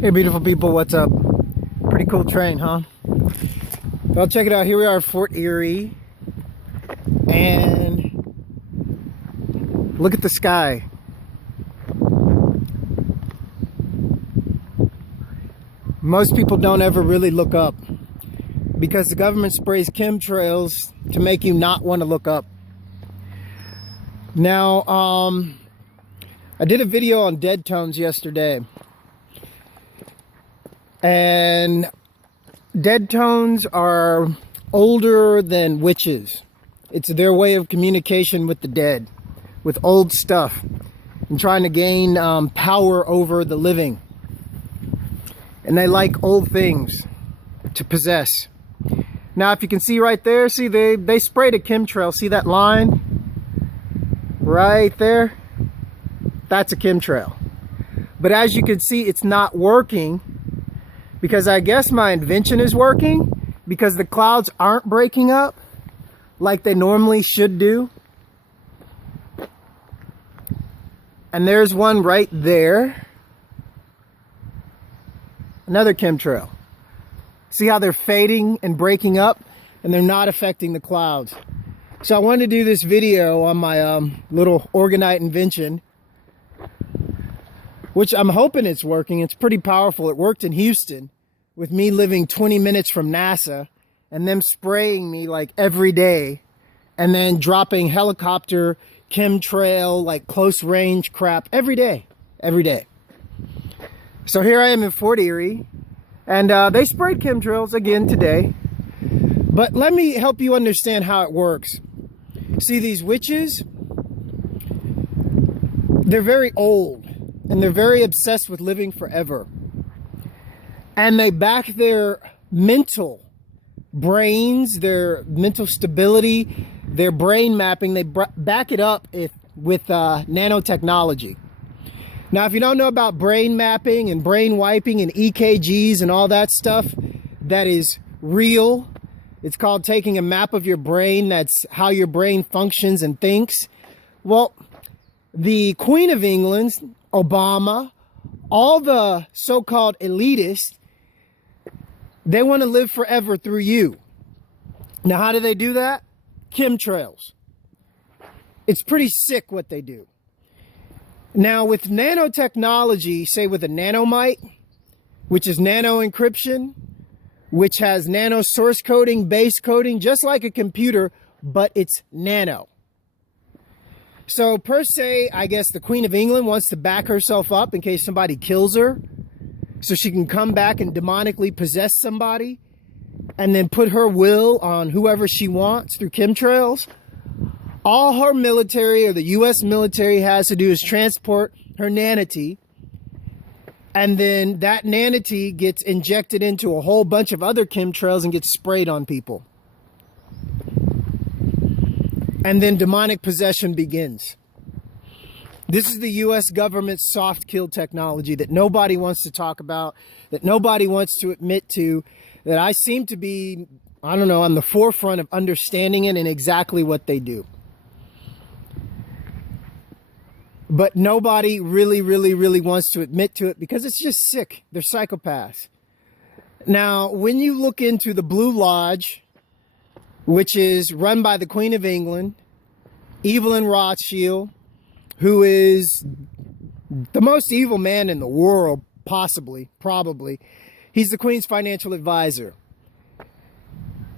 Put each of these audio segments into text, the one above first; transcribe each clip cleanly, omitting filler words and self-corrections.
Hey beautiful people, what's up? Pretty cool train, huh? Well, check it out. Here we are at Fort Erie, and look at the sky. Most people don't ever really look up because the government sprays chemtrails to make you not want to look up. Now, I did a video on dead tones yesterday, and dead tones are older than witches. It's their way of communication with the dead, with old stuff, and trying to gain power over the living. And they like old things to possess. Now, if you can see right there, see they sprayed a chemtrail. See that line right there? That's a chemtrail. But as you can see, it's not working, because I guess my invention is working, because the clouds aren't breaking up like they normally should do. And there's one right there. Another chemtrail. See how they're fading and breaking up, and they're not affecting the clouds. So I wanted to do this video on my little orgonite invention, which I'm hoping it's working. It's pretty powerful. It worked in Houston with me living 20 minutes from NASA and them spraying me like every day, and then dropping helicopter chemtrail, like close range crap every day. So here I am in Fort Erie, and they sprayed chemtrails again today. But let me help you understand how it works. See, these witches, they're very old, and they're very obsessed with living forever. And they back their mental brains, their mental stability, their brain mapping, they back it up with nanotechnology. Now, if you don't know about brain mapping and brain wiping and EKGs and all that stuff, that is real. It's called taking a map of your brain. That's how your brain functions and thinks. Well, the Queen of England, Obama, all the so-called elitists, they want to live forever through you. Now, how do they do that? Chemtrails. It's pretty sick what they do. Now, with nanotechnology, say with a nanomite, which is nano encryption, which has nano source coding, base coding, just like a computer, but it's nano. So per se, I guess the Queen of England wants to back herself up in case somebody kills her, so she can come back and demonically possess somebody and then put her will on whoever she wants through chemtrails. All her military, or the U.S. military, has to do is transport her nanity, and then that nanity gets injected into a whole bunch of other chemtrails and gets sprayed on people. And then demonic possession begins. This is the U.S. government's soft kill technology that nobody wants to talk about, that nobody wants to admit to, that I seem to be, I don't know, on the forefront of understanding it and exactly what they do. But nobody really wants to admit to it because it's just sick. They're psychopaths. Now, when you look into the Blue Lodge, which is run by the Queen of England, Evelyn Rothschild, who is the most evil man in the world, possibly, probably. He's the Queen's financial advisor.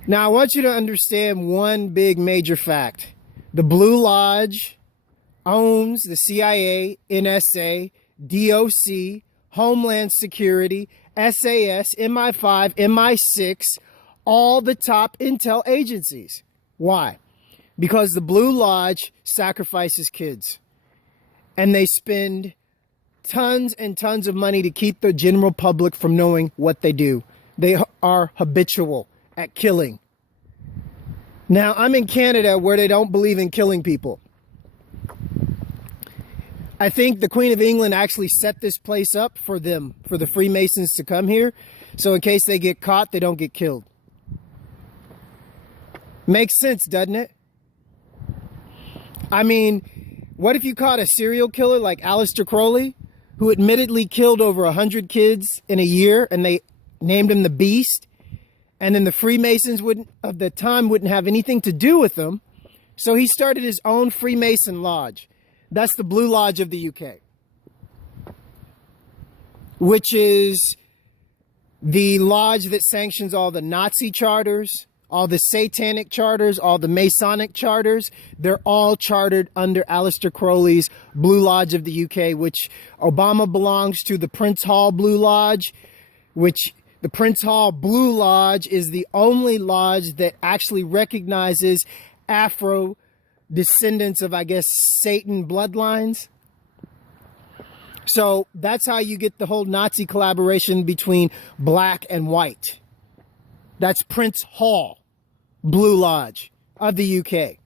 Now, I want you to understand one big major fact. The Blue Lodge owns the C.I.A., N.S.A., DOC, Homeland Security, SAS, MI5, MI6, all the top intel agencies. Why? Because the Blue Lodge sacrifices kids. And they spend tons and tons of money to keep the general public from knowing what they do. They are habitual at killing. Now, I'm in Canada where they don't believe in killing people. I think the Queen of England actually set this place up for them, for the Freemasons to come here. So in case they get caught, they don't get killed. Makes sense, doesn't it? I mean, what if you caught a serial killer like Aleister Crowley, who admittedly killed over 100 kids in a year, and they named him the Beast. And then the Freemasons of the time wouldn't have anything to do with him. So he started his own Freemason lodge. That's the Blue Lodge of the UK, which is the lodge that sanctions all the Nazi charters, all the satanic charters, all the Masonic charters. They're all chartered under Aleister Crowley's Blue Lodge of the UK, which Obama belongs to the Prince Hall Blue Lodge, which the Prince Hall Blue Lodge is the only lodge that actually recognizes Afro descendants of, I guess, Satan bloodlines. So that's how you get the whole Nazi collaboration between black and white. That's Prince Hall Blue Lodge of the UK.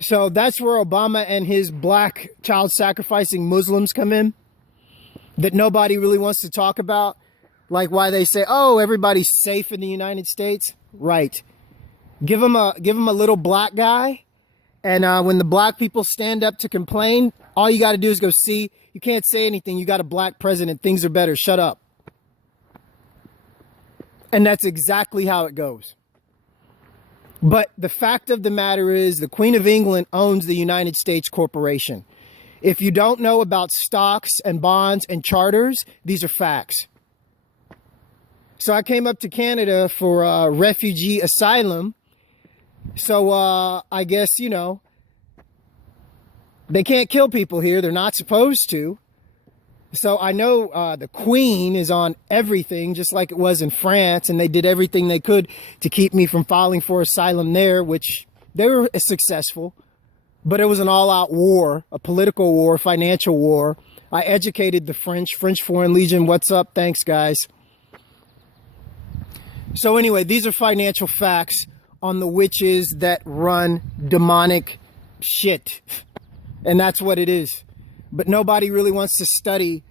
So that's where Obama and his black child sacrificing Muslims come in, that nobody really wants to talk about. Like why they say, oh, everybody's safe in the United States. Right. Give them a little black guy. And when the black people stand up to complain, all you got to do is go, see, you can't say anything. You got a black president. Things are better. Shut up. And that's exactly how it goes. But the fact of the matter is the Queen of England owns the United States corporation. If you don't know about stocks and bonds and charters, these are facts. So I came up to Canada for refugee asylum. So I guess, you know, they can't kill people here. They're not supposed to. So I know the Queen is on everything, just like it was in France. And they did everything they could to keep me from filing for asylum there, which they were successful. But it was an all-out war, a political war, financial war. I educated the French Foreign Legion. What's up? Thanks, guys. So anyway, these are financial facts on the witches that run demonic shit. And that's what it is. But nobody really wants to study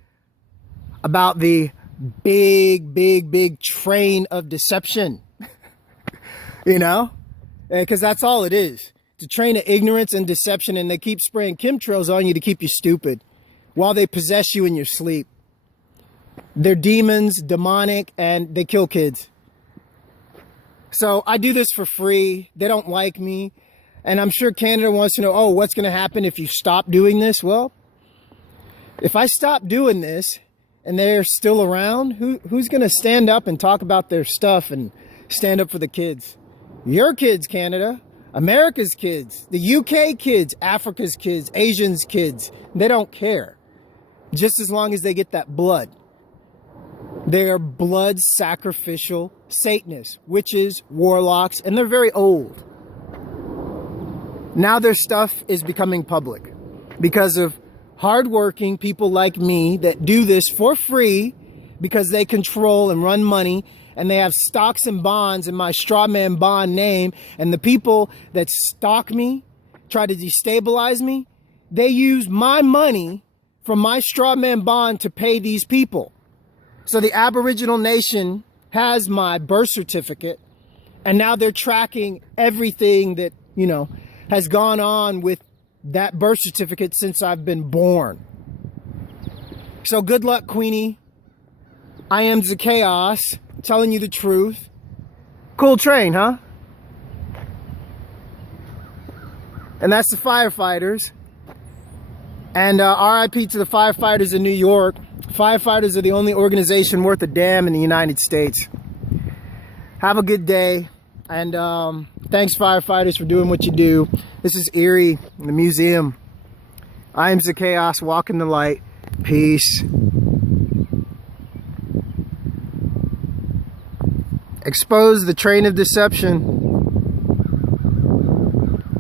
about the big train of deception. You know? Because that's all it is. It's a train of ignorance and deception, and they keep spraying chemtrails on you to keep you stupid while they possess you in your sleep. They're demons, demonic, and they kill kids. So I do this for free. They don't like me. And I'm sure Canada wants to know, oh, what's going to happen if you stop doing this? Well, if I stop doing this and they're still around, who's going to stand up and talk about their stuff and stand up for the kids? Your kids, Canada. America's kids. The UK kids. Africa's kids. Asians' kids. They don't care. Just as long as they get that blood. They're blood sacrificial Satanists, witches, warlocks, and they're very old. Now their stuff is becoming public because of hardworking people like me that do this for free because they control and run money, and they have stocks and bonds in my strawman bond name. And the people that stalk me, try to destabilize me, they use my money from my strawman bond to pay these people. So the Aboriginal nation has my birth certificate, and now they're tracking everything that, you know, has gone on with that birth certificate since I've been born. So good luck, Queenie. I am C.I.A, telling you the truth. Cool train, huh? And that's the firefighters. And RIP to the firefighters in New York. Firefighters are the only organization worth a damn in the United States. Have a good day. And thanks, firefighters, for doing what you do. This is Erie, the museum. I am C.I.A, walking the light. Peace. Expose the train of deception.